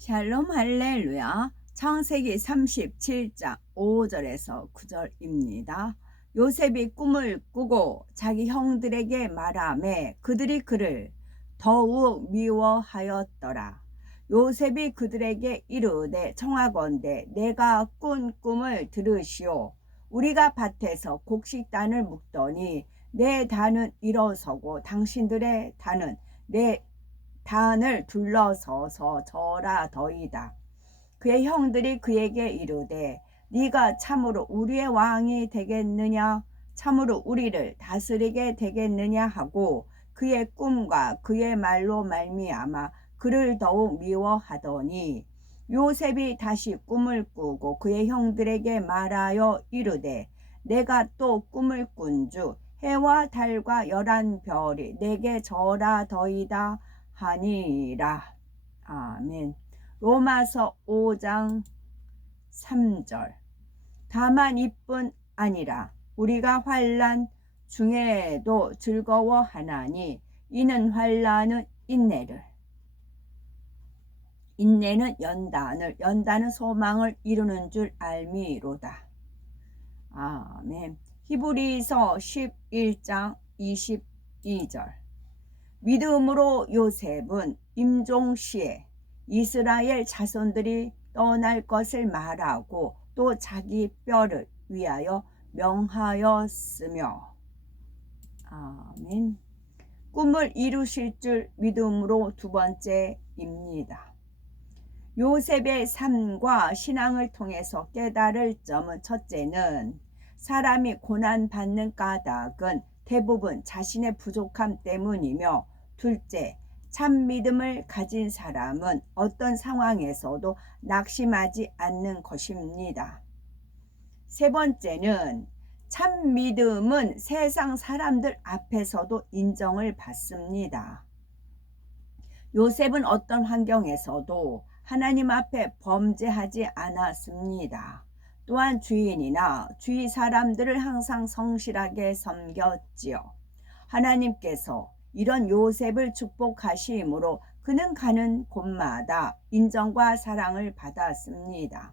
샬롬 할렐루야. 창세기 37장 5절에서 9절입니다. 요셉이 꿈을 꾸고 자기 형들에게 말하매 그들이 그를 더욱 미워하였더라. 요셉이 그들에게 이르되 청하건대 내가 꾼 꿈을 들으시오. 우리가 밭에서 곡식단을 묶더니 내 단은 일어서고 당신들의 단은 내 단을 둘러서서 절하더이다. 그의 형들이 그에게 이르되 네가 참으로 우리의 왕이 되겠느냐, 참으로 우리를 다스리게 되겠느냐 하고 그의 꿈과 그의 말로 말미암아 그를 더욱 미워하더니 요셉이 다시 꿈을 꾸고 그의 형들에게 말하여 이르되 내가 또 꿈을 꾼즉 해와 달과 11별이 내게 절하더이다 하니라. 아멘. 로마서 5장 3절. 다만 이뿐 아니라 우리가 환난 중에도 즐거워하나니 이는 환난은 인내를, 인내는 연단을, 연단은 소망을 이루는 줄 알미로다. 아멘. 히브리서 11장 22절. 믿음으로 요셉은 임종시에 이스라엘 자손들이 떠날 것을 말하고 또 자기 뼈를 위하여 명하였으며. 아멘. 꿈을 이루실 줄 믿음으로 두 번째입니다. 요셉의 삶과 신앙을 통해서 깨달을 점은 첫째는 사람이 고난받는 까닭은 대부분 자신의 부족함 때문이며, 둘째, 참 믿음을 가진 사람은 어떤 상황에서도 낙심하지 않는 것입니다. 세 번째는 참 믿음은 세상 사람들 앞에서도 인정을 받습니다. 요셉은 어떤 환경에서도 하나님 앞에 범죄하지 않았습니다. 또한 주인이나 주위 사람들을 항상 성실하게 섬겼지요. 하나님께서 이런 요셉을 축복하심으로 그는 가는 곳마다 인정과 사랑을 받았습니다.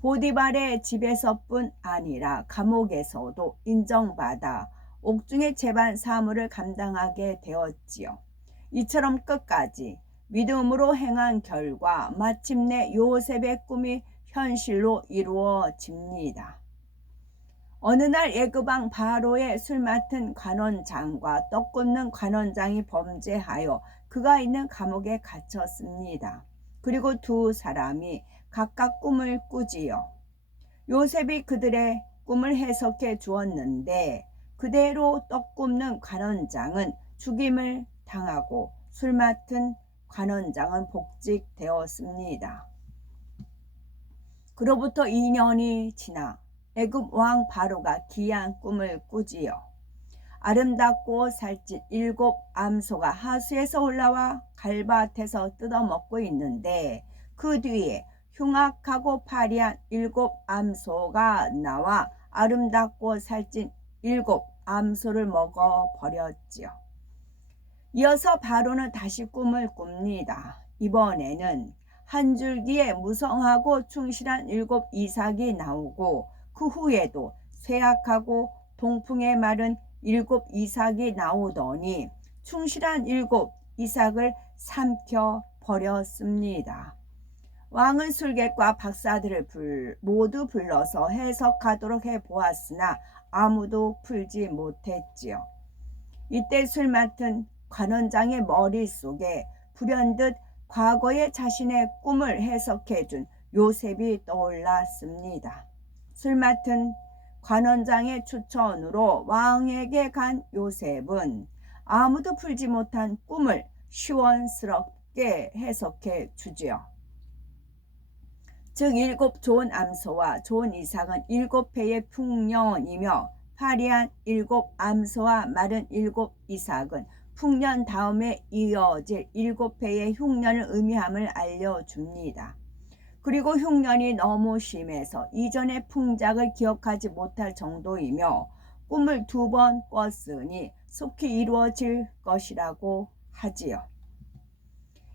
보디발의 집에서뿐 아니라 감옥에서도 인정받아 옥중의 재반 사무를 감당하게 되었지요. 이처럼 끝까지 믿음으로 행한 결과 마침내 요셉의 꿈이 현실로 이루어집니다. 어느 날 애굽왕 바로의 술 맡은 관원장과 떡 굽는 관원장이 범죄하여 그가 있는 감옥에 갇혔습니다. 그리고 두 사람이 각각 꿈을 꾸지요. 요셉이 그들의 꿈을 해석해 주었는데 그대로 떡 굽는 관원장은 죽임을 당하고 술 맡은 관원장은 복직되었습니다. 그로부터 2년이 지나 애굽 왕 바로가 기이한 꿈을 꾸지요. 아름답고 살찐 7 암소가 하수에서 올라와 갈밭에서 뜯어먹고 있는데 그 뒤에 흉악하고 파리한 7 암소가 나와 아름답고 살찐 7 암소를 먹어버렸지요. 이어서 바로는 다시 꿈을 꿉니다. 이번에는 한 줄기에 무성하고 충실한 7 이삭이 나오고 그 후에도 쇠약하고 동풍에 마른 7 이삭이 나오더니 충실한 7 이삭을 삼켜 버렸습니다. 왕은 술객과 박사들을 모두 불러서 해석하도록 해보았으나 아무도 풀지 못했지요. 이때 술 맡은 관원장의 머릿속에 불현듯 과거의 자신의 꿈을 해석해준 요셉이 떠올랐습니다. 술 맡은 관원장의 추천으로 왕에게 간 요셉은 아무도 풀지 못한 꿈을 시원스럽게 해석해 주지요. 즉 7 좋은 암소와 좋은 이삭은 7회의 풍년이며 파리한 7 암소와 마른 7 이삭은 풍년 다음에 이어질 7회의 흉년을 의미함을 알려줍니다. 그리고 흉년이 너무 심해서 이전의 풍작을 기억하지 못할 정도이며 꿈을 2번 꿨으니 속히 이루어질 것이라고 하지요.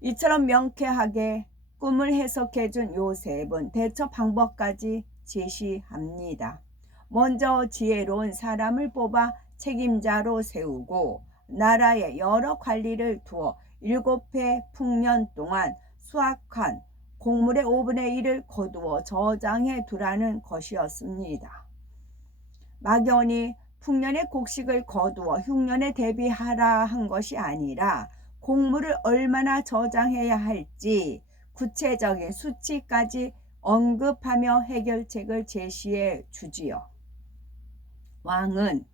이처럼 명쾌하게 꿈을 해석해 준 요셉은 대처 방법까지 제시합니다. 먼저 지혜로운 사람을 뽑아 책임자로 세우고 나라에 여러 관리를 두어 7해 풍년 동안 수확한 곡물의 5분의 1을 거두어 저장해 두라는 것이었습니다. 막연히 풍년의 곡식을 거두어 흉년에 대비하라 한 것이 아니라 곡물을 얼마나 저장해야 할지 구체적인 수치까지 언급하며 해결책을 제시해 주지요. 왕은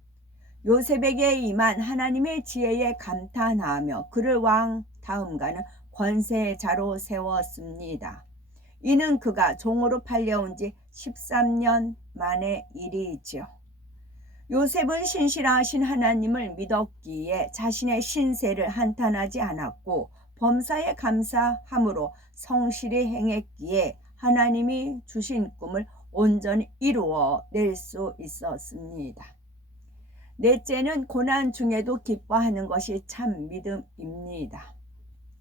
요셉에게 임한 하나님의 지혜에 감탄하며 그를 왕 다음가는 권세자로 세웠습니다. 이는 그가 종으로 팔려온 지 13년 만의 일이지요. 요셉은 신실하신 하나님을 믿었기에 자신의 신세를 한탄하지 않았고 범사에 감사함으로 성실히 행했기에 하나님이 주신 꿈을 온전히 이루어 낼 수 있었습니다. 넷째는 고난 중에도 기뻐하는 것이 참 믿음입니다.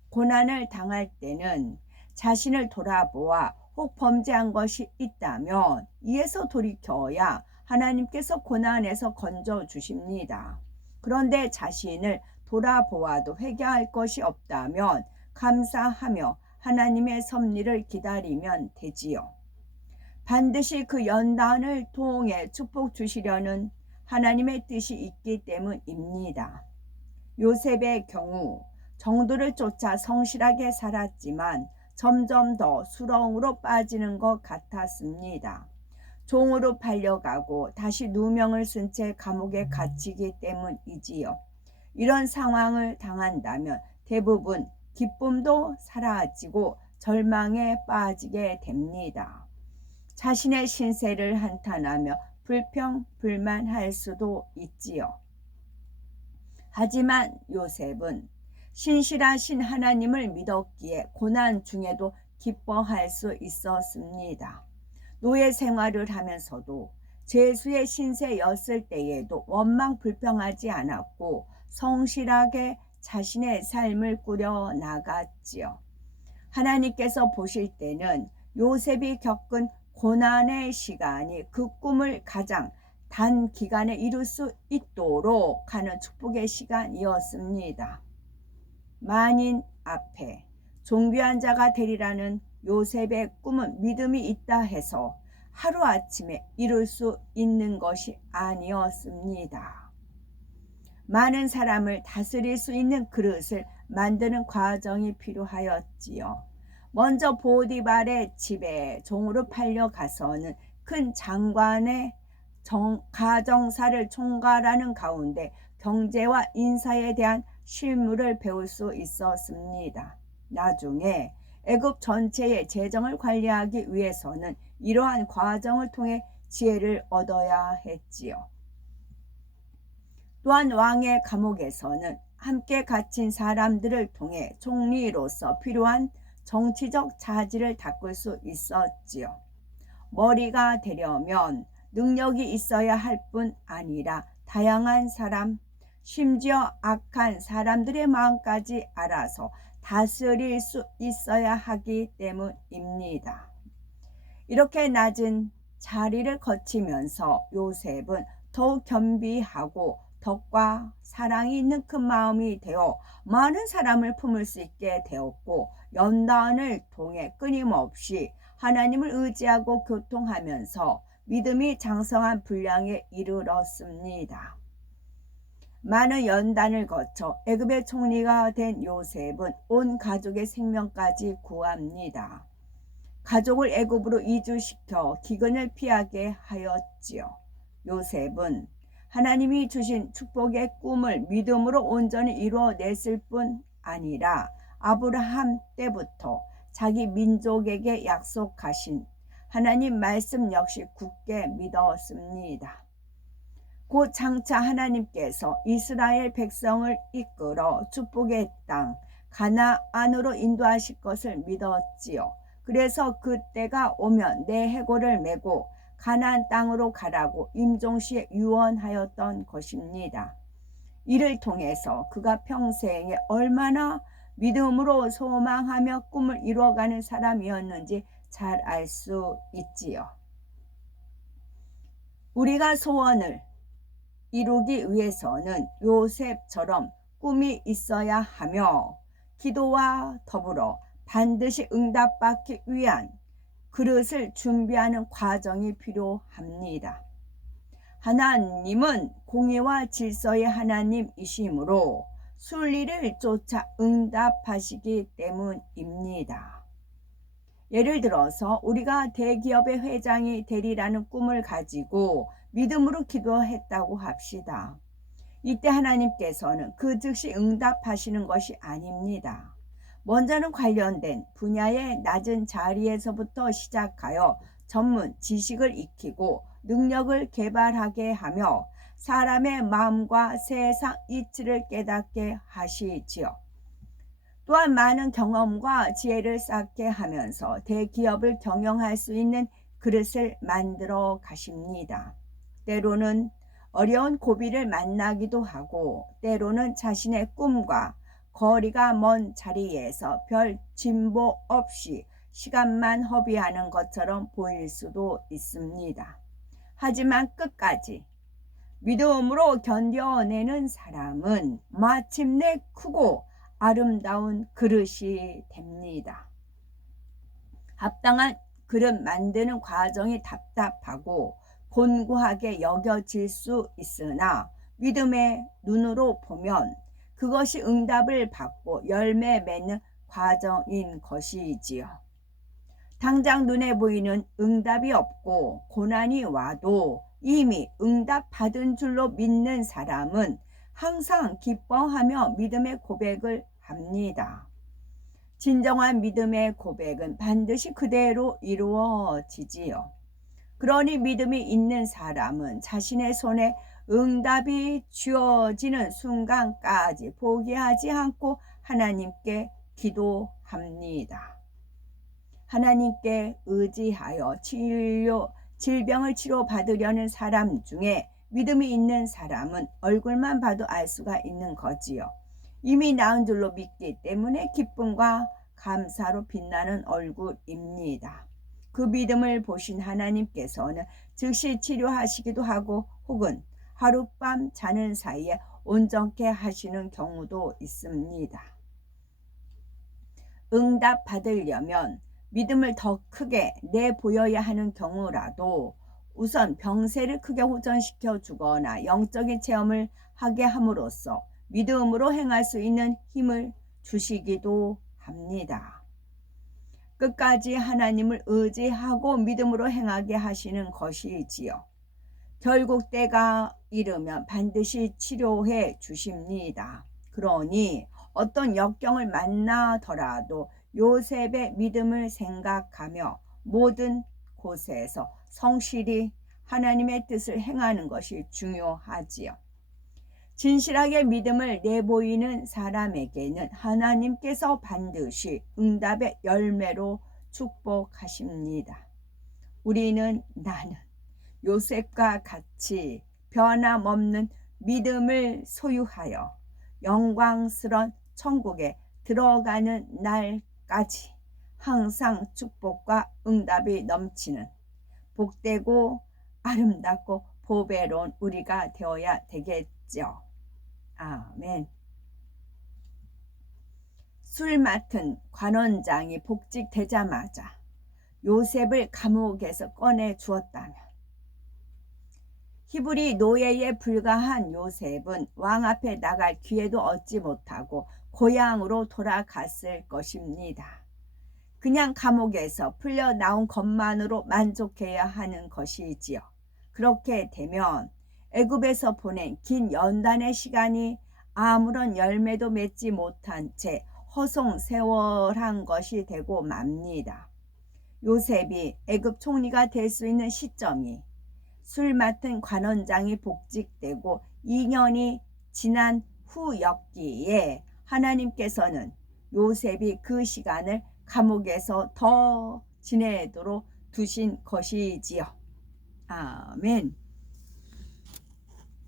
고난을 당할 때는 자신을 돌아보아 혹 범죄한 것이 있다면 이에서 돌이켜야 하나님께서 고난에서 건져주십니다. 그런데 자신을 돌아보아도 회개할 것이 없다면 감사하며 하나님의 섭리를 기다리면 되지요. 반드시 그 연단을 통해 축복 주시려는 하나님의 뜻이 있기 때문입니다. 요셉의 경우 정도를 쫓아 성실하게 살았지만 점점 더 수렁으로 빠지는 것 같았습니다. 종으로 팔려가고 다시 누명을 쓴 채 감옥에 갇히기 때문이지요. 이런 상황을 당한다면 대부분 기쁨도 사라지고 절망에 빠지게 됩니다. 자신의 신세를 한탄하며 불평불만할 수도 있지요. 하지만 요셉은 신실하신 하나님을 믿었기에 고난 중에도 기뻐할 수 있었습니다. 노예 생활을 하면서도 죄수의 신세였을 때에도 원망 불평하지 않았고 성실하게 자신의 삶을 꾸려 나갔지요. 하나님께서 보실 때는 요셉이 겪은 고난의 시간이 그 꿈을 가장 단기간에 이룰 수 있도록 하는 축복의 시간이었습니다. 만인 앞에 존귀한 자가 되리라는 요셉의 꿈은 믿음이 있다 해서 하루아침에 이룰 수 있는 것이 아니었습니다. 많은 사람을 다스릴 수 있는 그릇을 만드는 과정이 필요하였지요. 먼저 보디발의 집에 종으로 팔려가서는 큰 장관의 가정사를 총괄하는 가운데 경제와 인사에 대한 실무를 배울 수 있었습니다. 나중에 애굽 전체의 재정을 관리하기 위해서는 이러한 과정을 통해 지혜를 얻어야 했지요. 또한 왕의 감옥에서는 함께 갇힌 사람들을 통해 총리로서 필요한 정치적 자질을 닦을 수 있었지요. 머리가 되려면 능력이 있어야 할 뿐 아니라 다양한 사람, 심지어 악한 사람들의 마음까지 알아서 다스릴 수 있어야 하기 때문입니다. 이렇게 낮은 자리를 거치면서 요셉은 더욱 겸비하고 덕과 사랑이 있는 큰 마음이 되어 많은 사람을 품을 수 있게 되었고 연단을 통해 끊임없이 하나님을 의지하고 교통하면서 믿음이 장성한 분량에 이르렀습니다. 많은 연단을 거쳐 애굽의 총리가 된 요셉은 온 가족의 생명까지 구합니다. 가족을 애굽으로 이주시켜 기근을 피하게 하였지요. 요셉은 하나님이 주신 축복의 꿈을 믿음으로 온전히 이루어냈을 뿐 아니라 아브라함 때부터 자기 민족에게 약속하신 하나님 말씀 역시 굳게 믿었습니다. 곧 장차 하나님께서 이스라엘 백성을 이끌어 축복의 땅 가나안으로 인도하실 것을 믿었지요. 그래서 그때가 오면 내 해골을 메고 가나안 땅으로 가라고 임종시에 유언하였던 것입니다. 이를 통해서 그가 평생에 얼마나 믿음으로 소망하며 꿈을 이루어가는 사람이었는지 잘 알 수 있지요. 우리가 소원을 이루기 위해서는 요셉처럼 꿈이 있어야 하며 기도와 더불어 반드시 응답받기 위한 그릇을 준비하는 과정이 필요합니다. 하나님은 공의와 질서의 하나님이시므로 순리를 쫓아 응답하시기 때문입니다. 예를 들어서 우리가 대기업의 회장이 되리라는 꿈을 가지고 믿음으로 기도했다고 합시다. 이때 하나님께서는 그 즉시 응답하시는 것이 아닙니다. 먼저는 관련된 분야의 낮은 자리에서부터 시작하여 전문 지식을 익히고 능력을 개발하게 하며 사람의 마음과 세상 이치를 깨닫게 하시지요. 또한 많은 경험과 지혜를 쌓게 하면서 대기업을 경영할 수 있는 그릇을 만들어 가십니다. 때로는 어려운 고비를 만나기도 하고 때로는 자신의 꿈과 거리가 먼 자리에서 별 진보 없이 시간만 허비하는 것처럼 보일 수도 있습니다. 하지만 끝까지 믿음으로 견뎌내는 사람은 마침내 크고 아름다운 그릇이 됩니다. 합당한 그릇 만드는 과정이 답답하고 곤고하게 여겨질 수 있으나 믿음의 눈으로 보면 그것이 응답을 받고 열매 맺는 과정인 것이지요. 당장 눈에 보이는 응답이 없고 고난이 와도 이미 응답 받은 줄로 믿는 사람은 항상 기뻐하며 믿음의 고백을 합니다. 진정한 믿음의 고백은 반드시 그대로 이루어지지요. 그러니 믿음이 있는 사람은 자신의 손에 응답이 주어지는 순간까지 포기하지 않고 하나님께 기도합니다. 하나님께 의지하여 질병을 치료받으려는 사람 중에 믿음이 있는 사람은 얼굴만 봐도 알 수가 있는 거지요. 이미 나은 줄로 믿기 때문에 기쁨과 감사로 빛나는 얼굴입니다. 그 믿음을 보신 하나님께서는 즉시 치료하시기도 하고 혹은 하룻밤 자는 사이에 온전케 하시는 경우도 있습니다. 응답 받으려면 믿음을 더 크게 내보여야 하는 경우라도 우선 병세를 크게 호전시켜 주거나 영적인 체험을 하게 함으로써 믿음으로 행할 수 있는 힘을 주시기도 합니다. 끝까지 하나님을 의지하고 믿음으로 행하게 하시는 것이지요. 결국 때가 이르면 반드시 치료해 주십니다. 그러니 어떤 역경을 만나더라도 요셉의 믿음을 생각하며 모든 곳에서 성실히 하나님의 뜻을 행하는 것이 중요하지요. 진실하게 믿음을 내보이는 사람에게는 하나님께서 반드시 응답의 열매로 축복하십니다. 나는 요셉과 같이 변함없는 믿음을 소유하여 영광스러운 천국에 들어가는 날까지 항상 축복과 응답이 넘치는 복되고 아름답고 보배로운 우리가 되어야 되겠죠. 아멘. 술 맡은 관원장이 복직되자마자 요셉을 감옥에서 꺼내 주었다면 히브리 노예에 불과한 요셉은 왕 앞에 나갈 기회도 얻지 못하고 고향으로 돌아갔을 것입니다. 그냥 감옥에서 풀려 나온 것만으로 만족해야 하는 것이지요. 그렇게 되면 애굽에서 보낸 긴 연단의 시간이 아무런 열매도 맺지 못한 채 허송세월한 것이 되고 맙니다. 요셉이 애굽 총리가 될 수 있는 시점이 술 맡은 관원장이 복직되고 2년이 지난 후였기에 하나님께서는 요셉이 그 시간을 감옥에서 더 지내도록 두신 것이지요. 아멘.